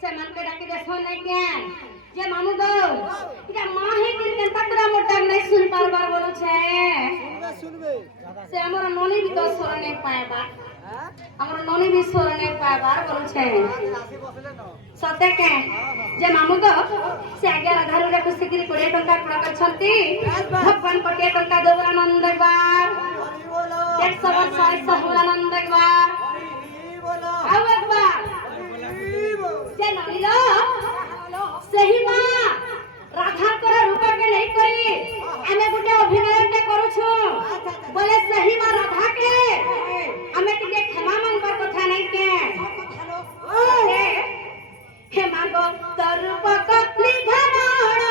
ସେମାନଙ୍କୁ ଡାକିଲେ ଶୁନେ କେଁ ଯେ ମାମୁ ଗୋ ଇଟା ମା ହେଇକିରି କେନ୍ତା ପୁରା ମୋର୍ ଡାକ ନାଇଁ ଶୁଣି ପାରବାର ବୋଲୁଛେ শুনবে ସେ ଆମର ନନି ବି ତ ସ୍ୱର ନେଇ ପାଇବା ଆମର ନନି ବି ସ୍ୱର ନେଇ ପାଇବାର ବୋଲୁଛେ আসি বসলে ন ସତେ କେଁ ଯେ ମାମୁ ଗୋ ସେ ଆଜ୍ଞା ରାଧାରୁରେ ଖୁସିକିରି 20 ଟଙ୍କା ପୁରା କରିଛନ୍ତି ଭଗବାନ କୋଟିଏ ଟଙ୍କା ଦେବାର ଆନନ୍ଦ ଦେବାର হরি বলো 100 ବର୍ଷ ଆୟୁଷ ହେବାର ଆନନ୍ଦ ଦେବାର হরি বলো ଆଉ একবার হরি বলো যে ননিল ସେହି ମା ରାଧାଙ୍କର ରୂପକେ ନେଇକରି ଆମେ ଗୋଟେ ଅଭିନୟଟେ କରୁଛୁ ବୋଲେ ସେହି ମା ରାଧାକେ ଆମେ ଟିକେ କ୍ଷମା ମାଗବାର କଥା ନାଇଁ କେ କ୍ଷମା ଗো ତୋ ରୂପକ ନିଧାରଣ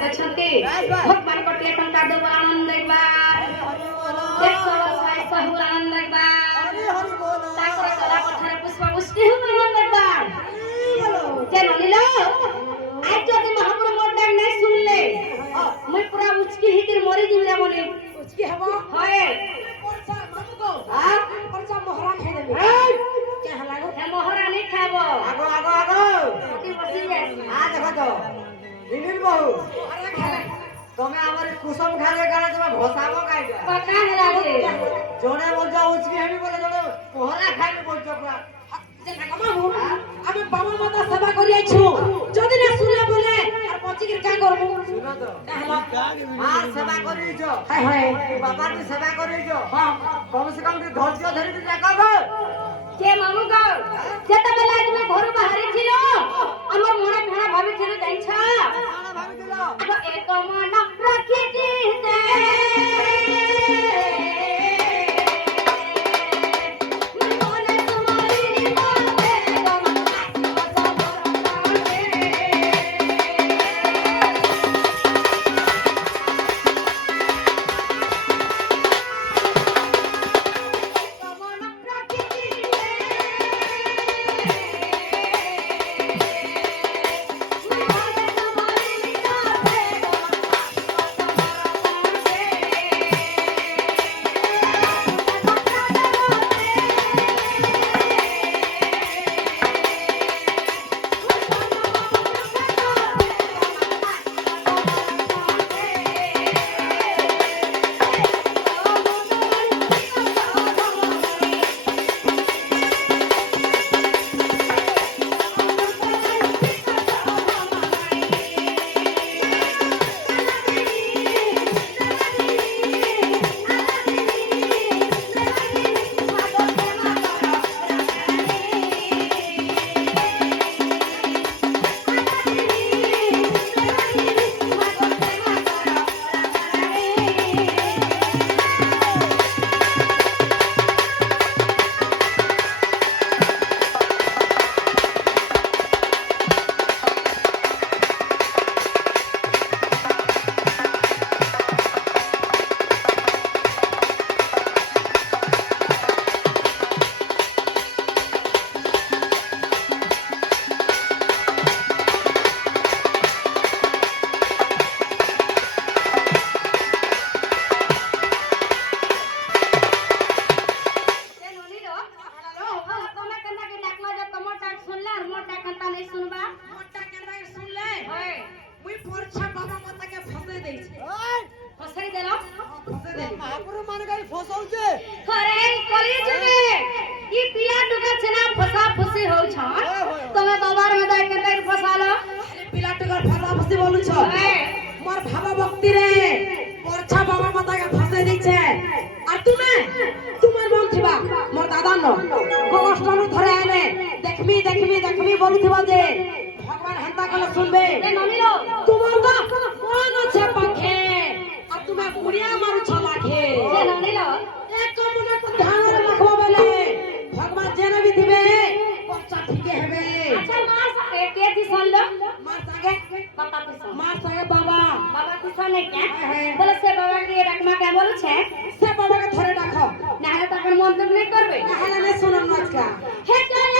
भगवान कोटिए टंका देव आनंद देवार 100 वर्ष आयुष हेबार आनंद देवार ताकर कला कथार पुष्प पुष्टि हेबार आनंद देवार जे ननिल आज जदि महापुर मोर डाक नै सुनले मुई पूरा उचकी हितिर मरि जिबे मने उचकी हेबो होय परचा मामुगो हां परचा मोहरा खाइ देबे के हलागो हे मोहरा नै खाबो আগো আগো আগো कोटी बसी जाय आ देखो तो দিদির বহু তুমি আমার কুসুম খালে গালে তুমি ভসাবো কাইটা पता है लागे জনে বলছো উচকি হেবি বলে জনে পহরা খাইনি বলছো পুরা যে নাগমাবু আমি বাবা মাতা সেবা করি আইছু যদি না শুনলে বলে আর পচিকি কা করবো শুনো তো কাহলা মার সেবা করিছ হায় হায় বাবার বি সেবা করিছ হ্যাঁ কম সে কম ধৈর্য ধরি তুই দেখাবো কে মামু গো যেতবেলা তুমি ঘর বাহারি ছিল আমার মনে ভাড়া ভাবিছিল জানছা আনা ভাবিছিল এক মন রাখি দিতে মনে তোমারি মনে তোমার আসি মোরটা নেই শুনবা মোরটা কেন শুনলে হয় মুই পরছা বাবা মাতাকে ফসে দেইছে ফসাই দিল ফসে দেই মহাপুরু মানে গাড়ি ফসাউছে আরে কলি যুগে ই পিলা টুকা ছেনা ফসা ফসি হউছ তুমি বাবার মদাই কেতে ফসালো আরে পিলাটুকার ফসা ফসি বলুছ হ্যাঁ। মোর ভাবা ভক্তি রে পরছা বাবা মাতাকে ফসে দিছে আর তুমি তোমার মন থিবা মোর দাদা ন কষ্টনু ধরে আইলে দেখবি দেখবি দেখবি বলুথিবা যে ভগবান হেন্তা কলে শুনবে এ নমিলো তোমার তো কোন আছে পাখে আর তুমি কুড়িয়া মারুছ লাখে এ নমিলো এক মিনিট ধ্যান রাখবো বলে ভগবান জেনে বি দিবে পচ্চা ঠিকই হবে আচ্ছা মা কে দিছল মার সাগে বাবা দিছল মার সাগে বাবা বাবা দিছল নাই কে হ্যাঁ। বলে সে বাবা কে রাখমা কে বলছে সে বাবাকে ধরে রাখো না হলে তখন মন্তব্য নাই করবে তাহলে না শুনুন আজকা হে চলে